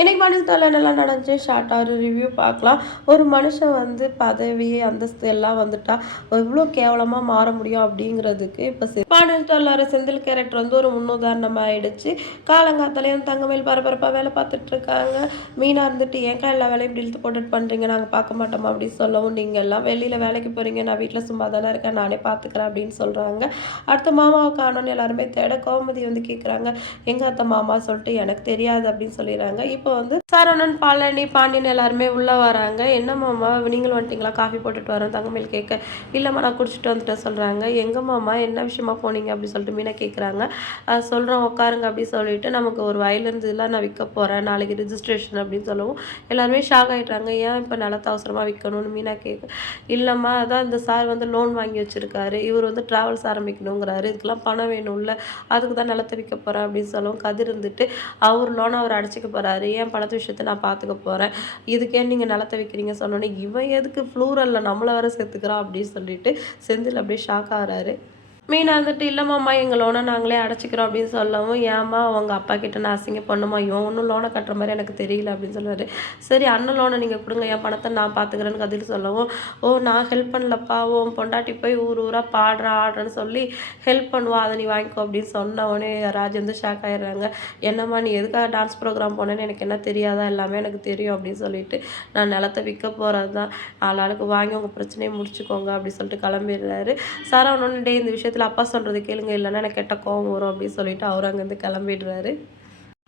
இன்னைக்கு மனிதத்தோல நல்லா நடந்துச்சு. ஷார்ட்டா ஒரு ரிவ்யூ பார்க்கலாம். ஒரு மனுஷன் வந்து பதவி, அந்தஸ்து எல்லாம் வந்துட்டா எவ்வளோ கேவலமா மாற முடியும் அப்படிங்கிறதுக்கு இப்போ மனிதத்தோல செந்தில் கேரக்டர் வந்து ஒரு முன்னுதாரணமா ஆயிடுச்சு. காலங்காத்தாலையும் தங்கமேல் பரபரப்பா வேலை பார்த்துட்டு இருக்காங்க. மீனா இருந்துட்டு ஏன்க்கா எல்லா வேலையும் இப்படி இழுத்து போட்டுட்டு பண்றீங்க, நாங்க பார்க்க மாட்டோமா அப்படின்னு சொல்லவும், நீங்க எல்லாம் வெளியில வேலைக்கு போறீங்க, நான் வீட்டுல சும்மா தானே இருக்கேன், நானே பார்த்துக்கிறேன் அப்படின்னு சொல்றாங்க. அடுத்த மாமாவை காணோன்னு எல்லாருமே தேட கோமதி வந்து கேட்குறாங்க, எங்க அத்தை மாமா சொல்லிட்டு எனக்கு தெரியாது அப்படின்னு சொல்லிடுறாங்க. இப்போ வந்து சரவணன், பழனி, பாண்டியன் எல்லாருமே உள்ள வராங்க. என்னம்மாம்மா நீங்களும் வந்துட்டீங்களா, காஃபி போட்டுட்டு வரேன் தங்கமேல் கேட்க. இல்லைம்மா நான் குடிச்சிட்டு வந்துட்டேன் சொல்கிறாங்க. எங்கம்மாம்மா என்ன விஷயமா போனீங்க அப்படின்னு சொல்லிட்டு மீனா கேட்குறாங்க. சொல்கிறோம் உட்காருங்க அப்படின்னு சொல்லிட்டு, நமக்கு ஒரு வயல் இருந்ததுலாம் நான் விற்க போகிறேன், நாளைக்கு ரிஜிஸ்ட்ரேஷன் அப்படின்னு சொல்லவும் எல்லாருமே ஷாக் ஆகிட்டாங்க. ஏன் இப்போ நிலத்தை அவசரமாக விற்கணும்னு மீனா கேட்க. இல்லைம்மா அதான் இந்த சார் வந்து லோன் வாங்கி வச்சுருக்காரு, இவர் வந்து ட்ராவல்ஸ் ஆரம்பிக்கணுங்கிறாரு, இதுக்கெல்லாம் பணம் வேணும்ல, அதுக்கு தான் நிலத்தை விற்க போகிறேன் அப்படின்னு சொல்லவும், கதிர் இருந்துட்டு அவர் லோனை அவர் அடைச்சிக்க போகிறாரு, ஏன் பணத்தை விஷயத்தை நான் பார்த்துக்க போகிறேன், இதுக்கே நீங்கள் நிலத்தை விற்கிறீங்க சொன்னோன்னே, இவன் எதுக்கு ஃப்ளூரலில் நம்மளை வர சேர்த்துக்கிறான் அப்படின்னு சொல்லிட்டு செந்தில் அப்படியே ஷாக் ஆகிறாரு. மீனா இருந்துட்டு இல்லைம்மாம்மா எங்கள் லோனை நாங்களே அடைச்சிக்கிறோம் அப்படின்னு சொல்லவும், ஏம்மா அவங்க அப்பா கிட்ட நான் அசிங்கம் பண்ணுமா, இவன் ஒன்றும் லோனை கட்டுற மாதிரி எனக்கு தெரியல அப்படின்னு சொல்லுவார். சரி அண்ணன் லோனை நீங்கள் கொடுங்க, என் பணத்தை நான் பார்த்துக்கிறேன்னு கதில் சொல்லவும், ஓ நான் ஹெல்ப் பண்ணலப்பா, உன் பொண்டாட்டி போய் ஊர் ஊராக பாடுறேன் ஆடுறேன்னு சொல்லி ஹெல்ப் பண்ணுவா, அதை நீ வாங்கிக்கோ அப்படின்னு சொன்ன உடனே ராஜ் வந்து ஷாக் ஆயிடுறாங்க. என்னம்மா நீ எதுக்காக டான்ஸ் ப்ரோக்ராம் போனேன்னு எனக்கு என்ன தெரியாதா, எல்லாமே எனக்கு தெரியும் அப்படின்னு சொல்லிட்டு, நான் நிலத்தை விற்க போகிறது தான், ஆளாளுக்கு வாங்கி உங்கள் பிரச்சனையை முடிச்சுக்கோங்க அப்படின்னு சொல்லிட்டு கிளம்பிடுறாரு. சரவணன் டே இந்த விஷயத்தில் அப்பா சொல்றது கேளுங்க, இல்லைன்னா எனக்கு கெட்ட கோவம் வரும் அப்படின்னு சொல்லிட்டு அவர் அங்கேருந்து கிளம்பிடுறாரு.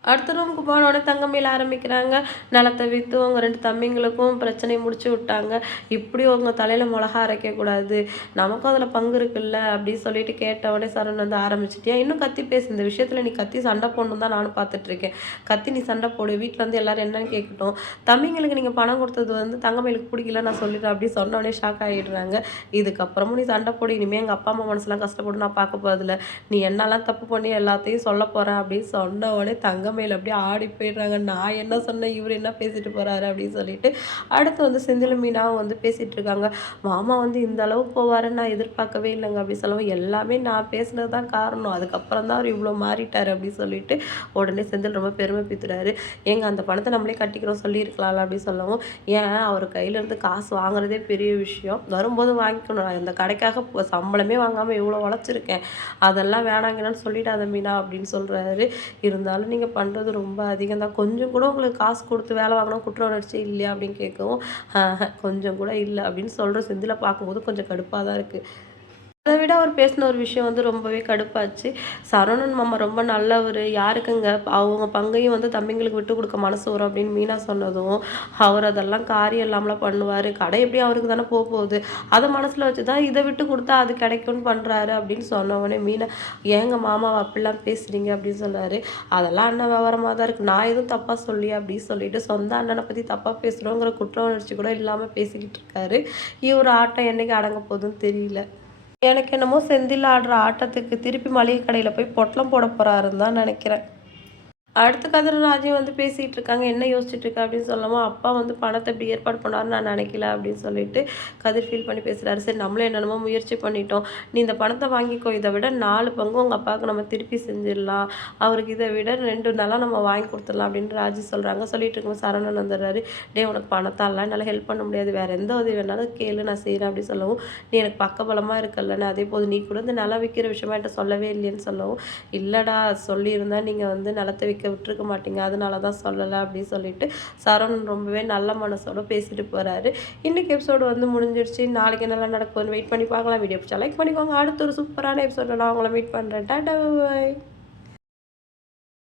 அடுத்த ரூமுக்கு போனோடனே தங்கமேல் ஆரம்பிக்கிறாங்க. நிலத்தை விற்று உங்கள் 2 தம்பிங்களுக்கும் பிரச்சனையை முடிச்சு விட்டாங்க, இப்படி உங்கள் தலையில் மிளகா அரைக்கக்கூடாது, நமக்கும் அதில் பங்கு இருக்குல்ல அப்படின்னு சொல்லிட்டு கேட்டவொடனே சரண் வந்து ஆரம்பிச்சிட்டியா, இன்னும் கத்தி பேசு, இந்த விஷயத்தில் நீ கத்தி சண்டை போடணும் தான் நானும் பார்த்துட்ருக்கேன், கத்தி நீ சண்டை போடு, வீட்டில் வந்து எல்லோரும் என்னன்னு கேட்கட்டும், தம்பிங்களுக்கு நீங்கள் பணம் கொடுத்தது வந்து தங்கமேலுக்கு பிடிக்கல நான் சொல்லிடுறேன் அப்படின்னு சொன்னோடனே ஷாக் ஆகிடுறாங்க. இதுக்கப்புறமும் நீ சண்டை போடு, இனிமேல் எங்கள் அப்பா அம்மா மனசுலாம் கஷ்டப்படும் நான் பார்க்க போகிறதில்ல, நீ என்னெல்லாம் தப்பு பண்ணி எல்லாத்தையும் சொல்ல போகிறேன் அப்படின்னு சொன்ன உடனே தங்கமேல் அப்படியே ஆடி போயிடுறாங்க. நான் என்ன சொன்னேன், இவர் என்ன பேசிட்டு போறாரு அப்படின்னு சொல்லிட்டு. அடுத்து வந்து செந்தில் மீனாவும் வந்து பேசிட்டு இருக்காங்க. மாமா வந்து இந்த அளவுக்கு போவாருன்னு நான் எதிர்பார்க்கவே இல்லைங்க அப்படின்னு சொல்லவும், எல்லாமே நான் பேசுனது தான் காரணம், அதுக்கப்புறம் தான் அவர் இவ்வளோ மாறிட்டார் அப்படின்னு சொல்லிட்டு உடனே செந்தில் ரொம்ப பெருமை பீத்துறாரு. ஏங்க அந்த பணத்தை நம்மளே கட்டிக்கிறோம் சொல்லியிருக்கலாம்ல அப்படின்னு சொல்லவும், ஏன் அவர் கையிலேருந்து காசு வாங்குறதே பெரிய விஷயம், வரும்போது வாங்கிக்கணும், நான் இந்த கடைக்காக சம்பளமே வாங்காமல் இவ்வளோ உழைச்சிருக்கேன், அதெல்லாம் வேணாங்கன்னு சொல்லிட்டாத மீனா அப்படின்னு சொல்கிறாரு. இருந்தாலும் நீங்கள் பண்ணுறது ரொம்ப அதிகம் தான், கொஞ்சம் கூட உங்களுக்கு காசு கொடுத்து வேலை வாங்கினா குற்ற உணர்ச்சி இல்லையா அப்படின்னு கேட்கவும், கொஞ்சம் கூட இல்லை அப்படின்னு சொல்கிற செந்தில பார்க்கும்போது கொஞ்சம் கடுப்பாக தான் இருக்குது. அதை விட அவர் பேசின ஒரு விஷயம் வந்து ரொம்பவே கடுப்பாச்சு. சரவணன் மாமா ரொம்ப நல்லவர், யாருக்குங்க அவங்க பங்கையும் வந்து தம்பிங்களுக்கு விட்டு கொடுக்க மனசு வரும் அப்படின்னு மீனா சொன்னதும், அவர் அதெல்லாம் காரியம் இல்லாமலாம் பண்ணுவார், கடை எப்படி அவருக்கு தானே போகுது, அதை மனசில் வச்சு தான் இதை விட்டு கொடுத்தா அது கிடைக்கும்னு பண்ணுறாரு அப்படின்னு சொன்னவொடனே மீனா, ஏங்க மாமாவை அப்படிலாம் பேசுகிறீங்க அப்படின்னு சொன்னார். அதெல்லாம் அண்ணன் விவரமாக தான் இருக்குது, நான் எதுவும் தப்பாக சொல்லி அப்படின்னு சொல்லிட்டு சொந்த அண்ணனை பற்றி தப்பாக பேசுகிறோங்கிற குற்ற உணர்ச்சி கூட இல்லாமல் பேசிக்கிட்டு இருக்காரு. இவர் ஆட்டம் என்னைக்கு அடங்க போகுதுன்னு தெரியல. எனக்கு என்னமோ செந்தில் ஆடுற ஆட்டத்துக்கு திருப்பி மளிகை கடையில் போய் பொட்டலம் போட போகிறாருன்னு தான் நினைக்கிறேன். அடுத்த கதிர் ராஜ்யம் வந்து பேசிகிட்டு இருக்காங்க, என்ன யோசிச்சுட்டு இருக்கா அப்படின்னு சொல்லவும், அப்பா வந்து பணத்தை இப்படி ஏற்பாடு பண்ணாருன்னு நான் நினைக்கல அப்படின்னு சொல்லிட்டு கதிர் ஃபீல் பண்ணி பேசுகிறாரு. சரி நம்மளும் என்னென்னமோ முயற்சி பண்ணிட்டோம், நீ இந்த பணத்தை வாங்கிக்கோ, இதை விட 4 பங்கு உங்கள் அப்பாவுக்கு நம்ம திருப்பி செஞ்சிடலாம், அவருக்கு இதை விட 2 நாளாக நம்ம வாங்கி கொடுத்துடலாம் அப்படின்னு ராஜி சொல்கிறாங்க. சொல்லிட்டு இருக்கும்போது சரவணன் வந்துடுறாரு. டே உனக்கு பணத்தாலாம் என்னால் ஹெல்ப் பண்ண முடியாது, வேறு எந்த உதவி வேணாலும் கேளு நான் செய்கிறேன் அப்படின்னு சொல்லவும், நீ எனக்கு பக்கபலமாக இருக்கல்லன்னு, அதே போது நீ கூட இந்த நிலம் விற்கிற விஷயமா என்கிட்ட சொல்லவே இல்லைன்னு சொல்லவும், இல்லைடா சொல்லியிருந்தா நீங்கள் வந்து நிலத்தை விற்க விட்டுருக்க மாட்டீங்க, அதனால தான் சொல்லலை அப்படின்னு சொல்லிட்டு சரவணன் ரொம்பவே நல்ல மனசோட பேசிட்டு போகிறாரு. இன்றைக்கி எபிசோடு வந்து முடிஞ்சிடுச்சு. நாளைக்கு என்னெல்லாம் நடக்கும்னு வெயிட் பண்ணி பார்க்கலாம். வீடியோ பிடிச்சா லைக் பண்ணிக்கோங்க. அடுத்த ஒரு சூப்பரான எபிசோடில் நான் உங்களை மீட் பண்ணுறேன். டாடா பாய்.